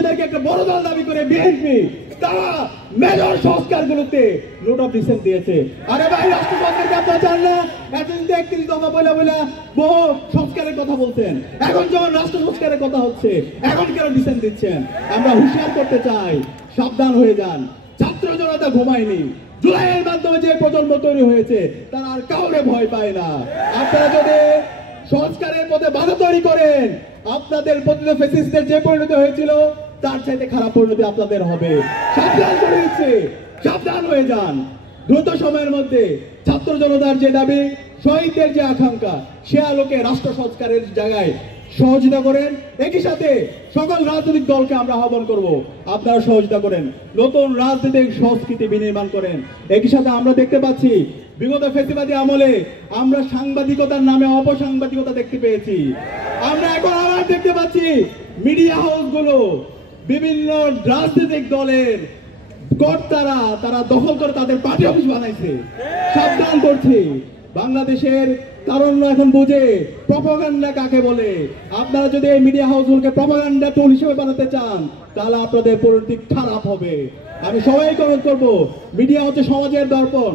নিজেদেরকে একটা বড় দল দাবি করে বিএনপি তারা মেজর সংস্কারগুলোতে নোট অফ ডিসেন্ট দিয়েছে। আরে ভাই, রাষ্ট্র সংস্কারকে আপনারা চান না? এতদিন তো 31 দফা বলে বহু সংস্কারের কথা বলছেন, এখন যখন রাষ্ট্র সংস্কারের কথা হচ্ছে এখন কেন ডিসেন্ট দিচ্ছেন? আমরা হুঁশিয়ার করতে চাই, সাবধান হয়ে যান। ছাত্র জনতা ঘুমায়নি। জুলাইয়ের মাধ্যমে যে প্রজন্ম তৈরি হয়েছে তারা আর কাউরে ভয় পায় না। আপনারা যদি সংস্কারের পথে বাধা তৈরি করেন, আপনাদের পতিত ফ্যাসিস্টদের যে পরিণতি হয়েছিল তার চাইতে খারাপ পরিণতি আপনাদের হবে। সাবধান করে দিচ্ছি, সাবধান হয়ে যান। দ্রুত সময়ের মধ্যে ছাত্র জনতার যে দাবি, শহীদদের যে আকাঙ্ক্ষা, সে আলোকে রাষ্ট্র সংস্কারের জায়গায় সহযোগিতা করেন। একই সাথে সকল রাজনৈতিক দলকে আমরা আহ্বান করব, আপনারা সহযোগিতা করেন, নতুন রাজনৈতিক সংস্কৃতি বিনির্মাণ করেন। একই সাথে আমরা দেখতে পাচ্ছি বিগত ফ্যাসিবাদী আমলে আমরা সাংবাদিকতার নামে অপসাংবাদিকতা দেখতে পেয়েছি। আমরা এখন আবার দেখতে পাচ্ছি মিডিয়া হাউসগুলো বিভিন্ন রাজনৈতিক দলের কর্তারা তারা দখল করে তাদের পার্টি অফিস বানাইছে। সাবধান করছি, বাংলাদেশের তারুণ্য এখন বুঝে প্রপাগান্ডা কাকে বলে। আপনারা যদি এই মিডিয়া হাউসগুলোকে প্রপাগান্ডা টুল হিসেবে বানাতে চান তাহলে আপনাদের পরিণতি খারাপ হবে। আমি সবাইকে অনুরোধ করবো, মিডিয়া হচ্ছে সমাজের দর্পণ,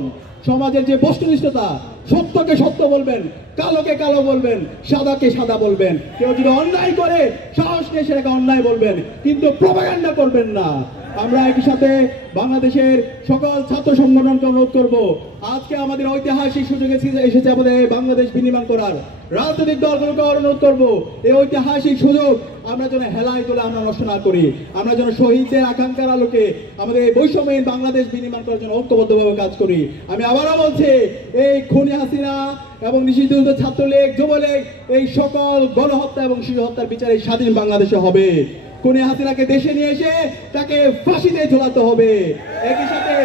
সমাজের যে বস্তুনিষ্ঠতা, সত্যকে সত্য বলবেন, কালোকে কালো বলবেন, সাদাকে সাদা বলবেন। কেউ যদি অন্যায় করে সাহস নিয়ে সেটাকে অন্যায় বলবেন, কিন্তু প্রপাগান্ডা করবেন না। আমরা একই সাথে বাংলাদেশের সকল ছাত্র সংগঠনকে অনুরোধ করবো, আজকে আমাদের ঐতিহাসিক সুযোগ এসেছে আমাদের বাংলাদেশ বিনির্মাণ করার। রাজনৈতিক দলগুলোকে অনুরোধ করবো, এই ঐতিহাসিক সুযোগ আমরা যেন হেলায় তুলে আমরা নষ্ট না করি। আমরা যেন শহীদদের আকাঙ্ক্ষার আলোকে আমাদের এই বৈষম্যহীন বাংলাদেশ বিনির্মাণ করার জন্য ঐক্যবদ্ধভাবে কাজ করি। আমি আবারও বলছি, এই খুনি হাসিনা এবং নিষিদ্ধ ছাত্রলীগ, যুবলীগ, এই সকল গণহত্যা এবং শিশু হত্যার বিচার এই স্বাধীন বাংলাদেশে হবে। খুনি হাসিনাকে দেশে নিয়ে এসে তাকে ফাঁসিতে ঝোলাতে হবে। একই সাথে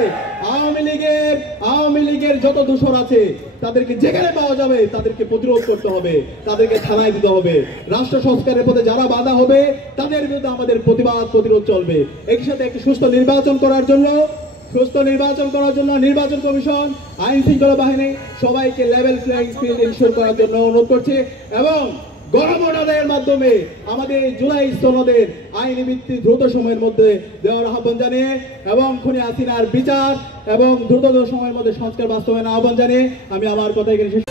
আওয়ামী লীগের যত দোষর আছে তাদেরকে যেখানে পাওয়া যাবে তাদেরকে প্রতিরোধ করতে হবে, তাদেরকে থানায় দিতে হবে। রাষ্ট্র সংস্কারের পথে যারা বাধা হবে তাদের বিরুদ্ধে আমাদের প্রতিরোধ চলবে। একই সাথে একটি সুস্থ নির্বাচন করার জন্য নির্বাচন কমিশন, আইন শৃঙ্খলা বাহিনী সবাইকে লেভেল প্লেইং ফিল্ড ইনশিওর করার জন্য অনুরোধ করছে এবং গণভোটের মাধ্যমে আমাদের জুলাই সনদের আইনি ভিত্তি দ্রুত সময়ের মধ্যে দেওয়ার আহ্বান জানিয়ে এবং খুনি হাসিনার বিচার এবং দ্রুত সময়ের মধ্যে সংস্কার বাস্তবায়নের আহ্বান জানিয়ে আমি আমার কথা এখানে শেষ